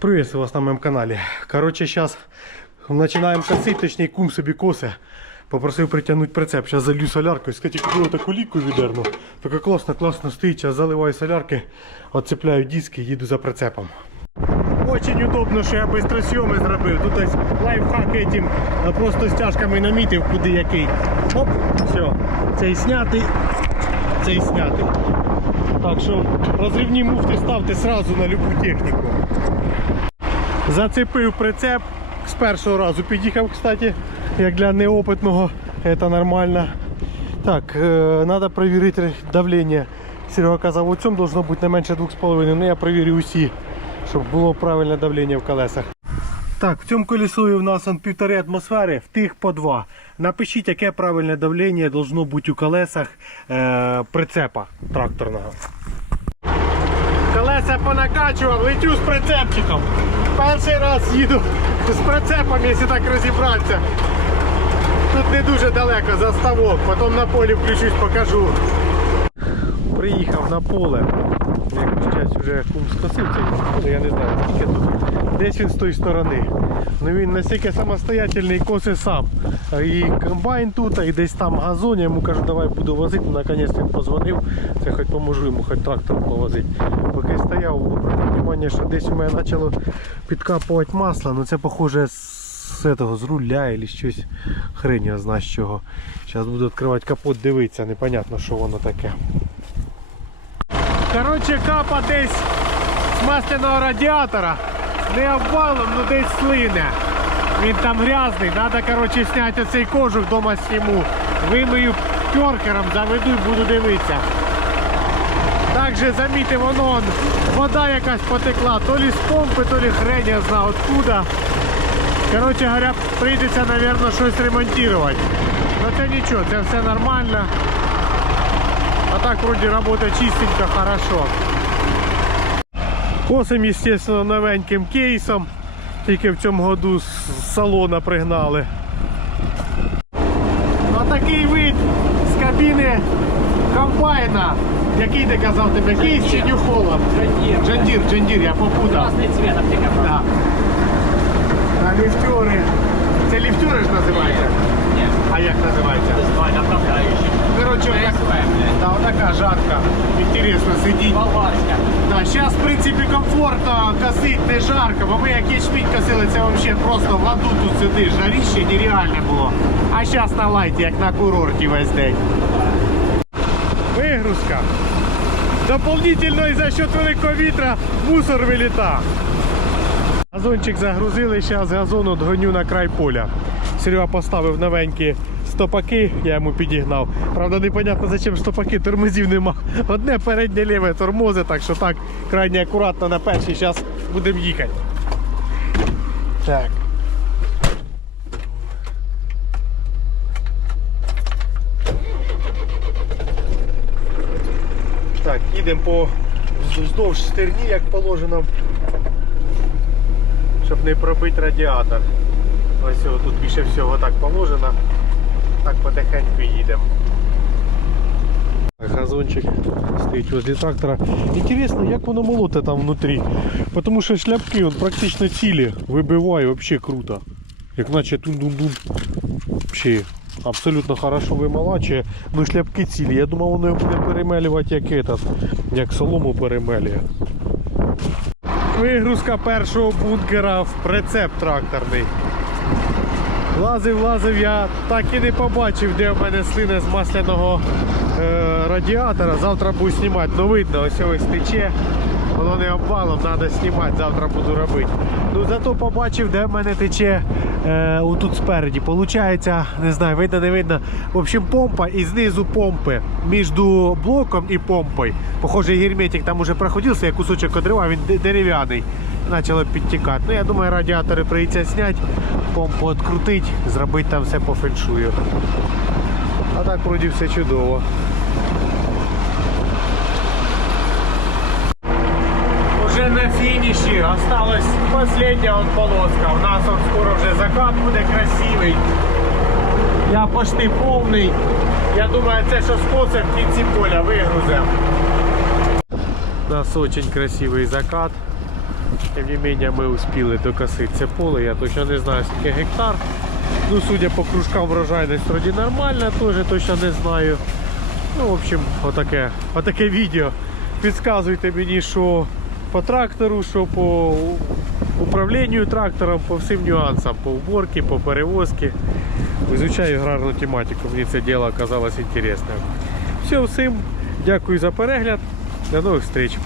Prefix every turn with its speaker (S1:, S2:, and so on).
S1: Приветствую вас на моем каналі. Короче, зараз починаємо косити, точніше кум собі косе. Попросив притягнути прицеп. Зараз залью соляркою. Кстати, купив таку ліку відерну. Така класно, класно стоїть. Зараз заливаю солярки, отцепляю диски, їду за прицепом. Очень удобно, що я бистросйоми зробив. Тут ось лайфхак этим просто стяжками намітив, куди який. Оп, все. Цей снятий, цей снятий. Так що розривні муфти ставте сразу на любу техніку. Зацепив прицеп з першого разу. Під'їхав, кстати, як для неопитного, це нормально. Так, треба перевірити давлення. Серега казав, у цьому должно бути не менше 2,5, ну я перевірю усі, щоб було правильне давлення в колесах. Так, в цьому колесові у нас півтори атмосфери, в тих по два. Напишіть, яке правильне давлення должно бути у колесах е, прицепа тракторного. Колеса понакачував, летю з прицепчиком. Перший раз їду з прицепом, якщо так розібратися. Тут не дуже далеко за ставок, потім на полі включусь, покажу. Приїхав на поле. Якусь час вже кум скосив цей поле, я не знаю, скільки тут. Десь він з тої сторони. Ну він настільки самостоятельний коси сам. І комбайн тут, і десь там газон, я йому кажу, давай буду возити. Ну, наконець він позвонив. Це хоч поможу йому, хоч трактор повозити. Поки стояв, обратив що десь у мене почало підкапувати масло, ну це похоже з этого, з руля або щось хрень я знаю з чого. Зараз буду відкривати капот, дивитися, непонятно, що воно таке. Коротше, капа десь з масляного радіатора. Не обвалом, ну десь слине. Він там грязний. Треба коротше, зняти цей кожух вдома сніму. Вимию перкером, заведу і буду дивитися. Також замітив, воно он, вода якась потекла, то лі з помпи, то лі хрень, я знаю откуда. Коротше говоря, прийдеться, мабуть, щось ремонтувати. Ну це нічого, це все нормально. А так вроде работа чистенько, хорошо. Косим, естественно, новеньким кейсом. Тільки в цьому году з салона пригнали. А такий вид з кабіни комбайна. Який ти казав тебе? Кейс чи Holland?
S2: Джандір.
S1: Джандір, Джандір, я попутав.
S2: Красный цвет аптека.
S1: Да. А ліфтери. Це ліфтери ж називається?
S2: Нет,
S1: А як називається?
S2: называют направляющий.
S1: Коротше,
S2: блядь.
S1: да, отака жарка. Інтересно сидіть. Да, зараз, в принципі, комфортно косить, не жарко, бо ми як ячмінь косили, це взагалі просто в ладу тут сидиш, жаріще нереальне було. А зараз на лайті, як на курорті весь день. Вигрузка. Дополнительно і за счет великого вітра мусор виліта. Газончик загрузили, зараз газон отгоню на край поля. Серега поставив новенькі стопаки, я йому підігнав. Правда, непонятно зачем стопаки, тормозів нема. Одне переднє ліве тормози, так що так, крайне акуратно на перший, зараз будемо їхати. Так. Так, їдемо по вздовж стерні, як положено, щоб не пробити радіатор. Ось його тут більше всього так положено. Так потихеньку їдемо. Газончик стоїть возле трактора. Інтересно, як воно молоте там внутрі. Тому що шляпки он практично цілі вибиває, взагалі круто. Як наче тун-дун-дун. Взагалі абсолютно хорошо вимолачує. Ну шляпки цілі. Я думав, воно буде перемелювати як этот, як солому перемелює. Вигрузка першого бункера в прицеп тракторний. Лазив, лазив, я так і не побачив, де в мене слине з масляного е, радіатора. Завтра буду знімати. Ну видно, ось ось тече. Воно не обвалом, треба знімати, завтра буду робити. Ну зато побачив, де в мене тече е, отут спереді. Получається, не знаю, видно, не видно. В общем, помпа і знизу помпи між блоком і помпою. Похоже, герметик там уже проходився, я кусочок одривав, він дерев'яний. Почало підтікати. Ну, я думаю, радіатори прийдеться зняти, помпу відкрутити, зробити там все по феншую. А так вроді все чудово. Уже на фініші осталась последня от полоска. У нас от скоро вже закат буде красивий. Я почти повний. Я думаю, це що скосив в кінці поля вигрузимо. У нас очень красивий закат. Тим не менее, ми успіли докосити це поле. Я точно не знаю, скільки гектар. Ну, судя по кружкам врожайність вроді нормальна, теж точно не знаю. Ну, в общем, отаке, отаке відео. Підказуйте мені, що по трактору, що по управлінню трактором, по всім нюансам, по уборці, по перевозці. Визучаю аграрну тематику, мені це діло оказалось інтересним. Все, всім дякую за перегляд. До нових зустріч.